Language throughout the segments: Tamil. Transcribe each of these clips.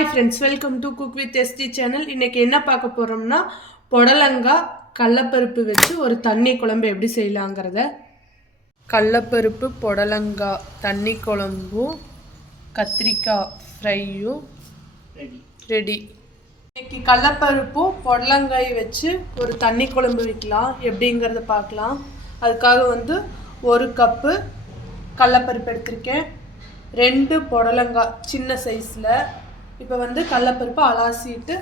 Hi friends welcome to cook with ST channel இன்னைக்கு என்ன பார்க்க போகிறோம்னா புடலங்காய் கடலப்பருப்பு வச்சு ஒரு தண்ணி குழம்பு எப்படி செய்யலாங்கிறத. கடலப்பருப்பு புடலங்காய் தண்ணி குழம்பும் கத்திரிக்காய் ஃப்ரையும் ரெடி இன்னைக்கு கடலப்பருப்பும் புடலங்காய் வச்சு ஒரு தண்ணி குழம்பு வைக்கலாம். எப்படிங்கிறத பார்க்கலாம். அதுக்காக வந்து ஒரு கப்பு கடலப்பருப்பு எடுத்திருக்கேன். ரெண்டு புடலங்காய் சின்ன சைஸில் இப்போ வந்து கடலப்பருப்பு அலாசிட்டு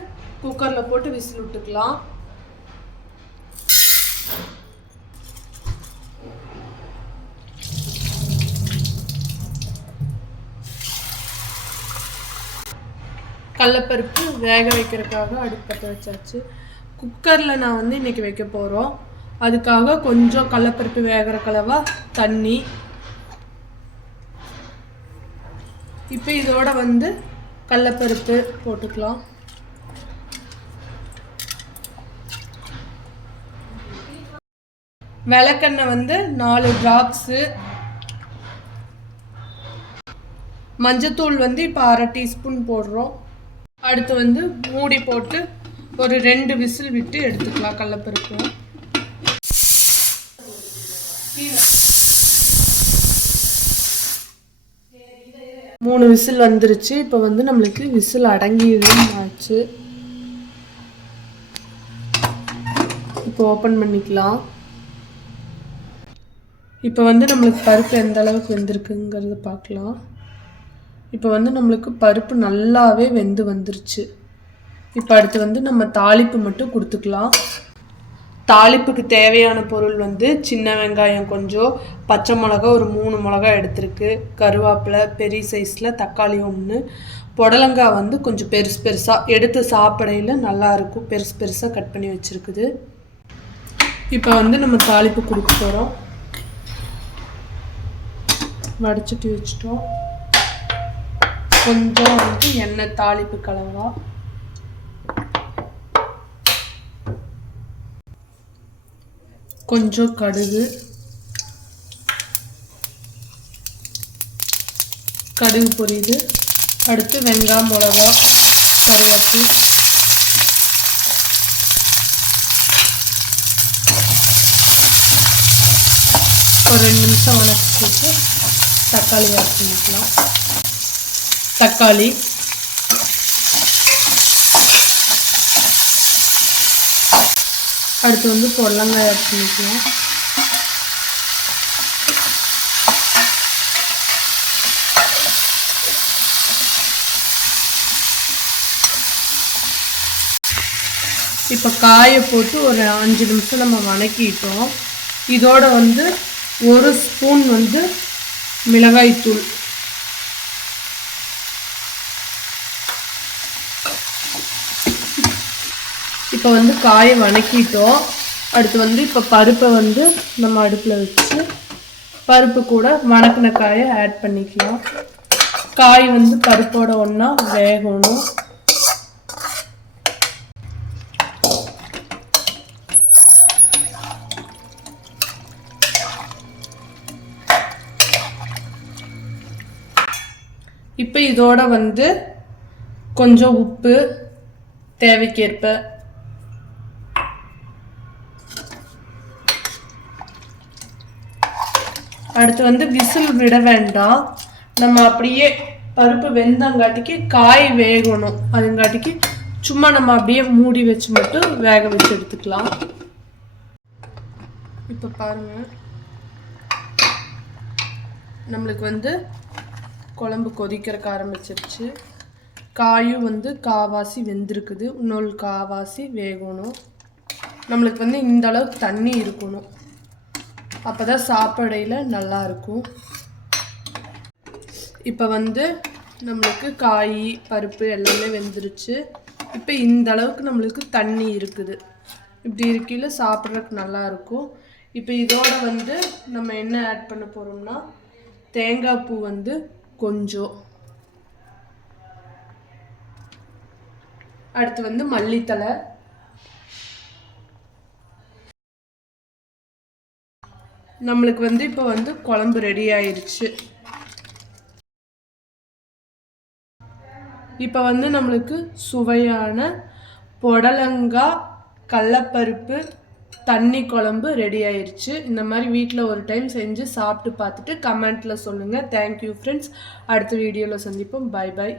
குக்கரில் போட்டு விசில் விட்டுக்கலாம். கடலப்பருப்பு வேக வைக்கிறதுக்காக அடுப்பற்ற வச்சாச்சு. குக்கரில் நான் வந்து இன்றைக்கி வைக்க போகிறோம் அதுக்காக கொஞ்சம் கடலப்பருப்பு வேகிற கலவா தண்ணி. இப்போ இதோட வந்து கடலப்பருப்பு போட்டுக்கலாம். விளக்கெண்ணெய் வந்து நாலு ட்ராப்ஸு மஞ்சத்தூள் வந்து இப்போ அரை டீஸ்பூன் போடுறோம். அடுத்து வந்து மூடி போட்டு ஒரு ரெண்டு விசில் விட்டு எடுத்துக்கலாம் கடலப்பருப்பு. மூணு விசில் வந்துருச்சு. இப்போ வந்து நம்மளுக்கு விசில் அடங்கியதும் ஆச்சு. இப்போ ஓப்பன் பண்ணிக்கலாம். இப்போ வந்து நம்மளுக்கு பருப்பு எந்த அளவுக்கு வெந்திருக்குங்கிறத பார்க்கலாம். இப்போ வந்து நம்மளுக்கு பருப்பு நல்லாவே வெந்து வந்துருச்சு. இப்போ அடுத்து வந்து நம்ம தாளிப்பு மட்டும் கொடுத்துக்கலாம். தாளிப்புக்கு தேவையான பொருள் வந்து சின்ன வெங்காயம் கொஞ்சம் பச்சை மிளகா ஒரு மூணு மிளகா எடுத்திருக்கு. கருவேப்பிலை பெரிய சைஸில் தக்காளி ஒன்று புடலங்காய் வந்து கொஞ்சம் பெருசு பெருசாக எடுத்து சாப்பிடையில் நல்லா இருக்கும். பெருசு பெருசாக கட் பண்ணி வச்சுருக்குது. இப்போ வந்து நம்ம தாளிப்பு கொடுக்க போகிறோம் வடிச்சிட்டு வச்சிட்டோம். கொஞ்சம் வந்து எண்ணெய் தாளிப்பு கலவா. கொஞ்சம் கடுகு. கடுகு பொரியுது. அடுத்து வெங்காயம் மிளகா கருவேப்பு ஒரு ரெண்டு நிமிஷம் வணக்கிட்டு தக்காளி ஆட் தக்காளி. அடுத்து வந்து பொடலங்காய் ஆட் பண்ணிக்கலாம். இப்போ காயை போட்டு ஒரு அஞ்சு நிமிஷம் நம்ம வணக்கிட்டோம். இதோட வந்து ஒரு ஸ்பூன் வந்து மிளகாய்த்தூள். இப்போ வந்து காயை வணக்கிட்டோம். அடுத்து வந்து இப்போ பருப்பை வந்து நம்ம அடுப்பில் வச்சு பருப்பு கூட வணக்கின காயை ஆட் பண்ணிக்கலாம். காய் வந்து பருப்போட ஒன்றா வேகணும். இப்போ இதோட வந்து கொஞ்சம் உப்பு தேவைக்கேற்ப அடுத்து வந்து விசில் விட வேண்டாம். நம்ம அப்படியே பருப்பு வெந்தங்காட்டிக்கு காய் வேகணும். அதுங்காட்டிக்கு சும்மா நம்ம அப்படியே மூடி வச்சு மட்டும் வேக வச்சு எடுத்துக்கலாம். இப்போ பாருங்கள் நம்மளுக்கு வந்து குழம்பு கொதிக்கிறக்க ஆரம்பிச்சிருச்சு. காயும் வந்து காவாசி வெந்திருக்குது. இன்னொரு காவாசி வேகணும். நம்மளுக்கு வந்து இந்த அளவுக்கு தண்ணி இருக்கணும். அப்போ தான் சாப்பாடையில் நல்லா இருக்கும். இப்போ வந்து நம்மளுக்கு காய் பருப்பு எல்லாமே வெந்துருச்சு. இப்போ இந்த அளவுக்கு நம்மளுக்கு தண்ணி இருக்குது. இப்படி இருக்கையில் சாப்பிட்றதுக்கு நல்லா இருக்கும். இப்போ இதோட வந்து நம்ம என்ன ஆட் பண்ண போகிறோம்னா தேங்காய் பூ வந்து கொஞ்சம். அடுத்து வந்து மல்லித்தலை நம்மளுக்கு வந்து இப்போ வந்து குழம்பு ரெடி ஆயிடுச்சு இப்போ வந்து நம்மளுக்கு சுவையான புடலங்காய் கடலப்பருப்பு தண்ணி குழம்பு ரெடி ஆயிடுச்சு இந்த மாதிரி வீட்டில் ஒரு டைம் செஞ்சு சாப்பிட்டு பார்த்துட்டு கமெண்ட்டில் சொல்லுங்கள் தேங்க்யூ ஃப்ரெண்ட்ஸ் அடுத்த வீடியோவில் சந்திப்போம். By by